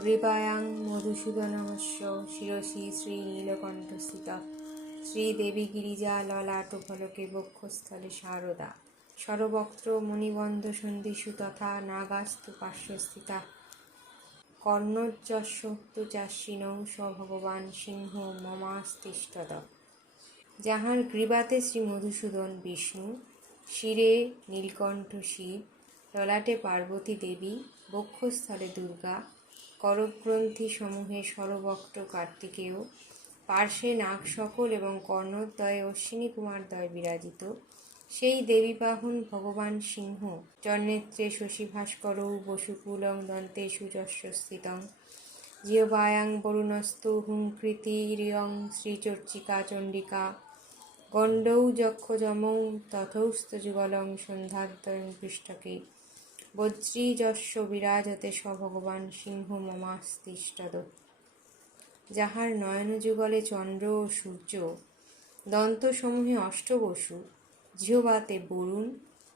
গ্রীবায়াং মধুসূদনমস্য শিরসি শ্রীনীলকণ্ঠস্থিতা শ্রীদেবী গিরিজা ললাটফলকে বক্ষস্থলে শারদা সরবক্ত্র মুনিবন্ধ সন্ধিষু তথা নাগাস্তু পার্শ্বস্থিতা কর্ণোজ্জস্য তু চাশ্বিনৌ স ভগবান সিংহ মমাস্তিষ্ঠত। যাহার গ্রীবাতে শ্রী মধুসূদন বিষ্ণু, শিরে নীলকণ্ঠ শিব, ললাটে পার্বতী দেবী, বক্ষস্থলে দুর্গা, করগ্রন্থি সমূহে সরবক্ত্র কার্তিকেয়, পার্শ্বে নাগসকল এবং কর্ণদ্বয়ে অশ্বিনী কুমারদ্বয় বিরাজিত সেই দেবীবাহন ভগবান সিংহ, জন্নেত্রে শশীভাস্করৌ বসুকুলং দন্তেষু যশস্থিতং জিহ্বায়াং বরুণস্তু হুঙ্কৃতিরিয়ং শ্রীচর্চিকা চণ্ডিকা গণ্ডৌ যক্ষযমৌ তথৌস্তযুগলং সন্ধ্যাদ্বয়ং পৃষ্ঠকে বজ্রীযস্য বিরাজতে স ভগবান সিংহ মমাস্তিষ্ঠত। যাহার নয়নযুগলে চন্দ্র ও সূর্য, দন্তসমূহে অষ্টবসু, জিহ্বাতে বরুণ,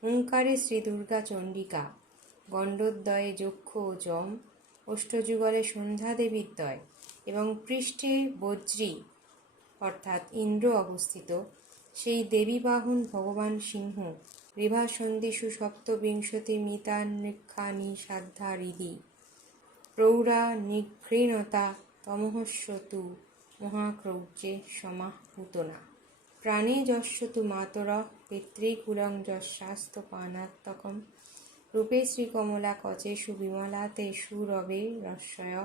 হুঙ্কারে শ্রীদুর্গা চণ্ডিকা, গণ্ডদ্বয়ে যক্ষ ও যম, অষ্টযুগলে সন্ধ্যাদেবীদ্বয় এবং পৃষ্ঠে বজ্রী অর্থাৎ ইন্দ্র অবস্থিত সেই দেবীবাহন ভগবান সিংহ গ্রীভাসন্ধিষু সপ্তবিংশতি মিতান্বৃক্ষানি সাধ্যা হৃদি প্রৌঢ়া নিঘৃণতা তমহস্য তু মহাক্রৌর্যে সমাহ পূতনা প্রাণে যস্য তু মাতরঃ পিতৃকুলং যস্যাস্তপানাত্মকং রূপে শ্রীকমলা কচেষু বিমলা তেষু রবে রস্বয়।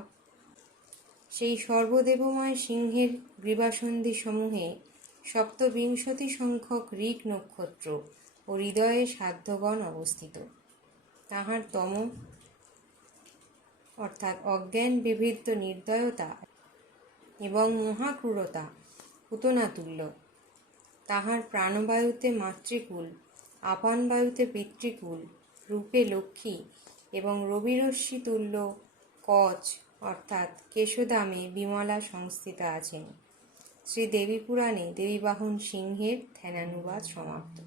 সেই সর্বদেবময় সিংহের গ্রীবাসন্ধি সমূহে সপ্তবিংশতি সংখ্যক ঋক নক্ষত্র ও হৃদয়ে সাধ্যগণ অবস্থিত। তাহার তম অর্থাৎ অজ্ঞান বিভৃত নির্দয়তা এবং মহাক্রূরতা পূতনাতুল্য। তাহার প্রাণবায়ুতে মাতৃকুল, আপানবায়ুতে পিতৃকুল, রূপে লক্ষ্মী এবং রবিরশ্মি তুল্য কচ অর্থাৎ কেশদামে বিমলা সংস্থিতা আছেন। শ্রীদেবী পুরাণে দেবীবাহন সিংহের ধ্যানানুবাদ সমাপ্ত।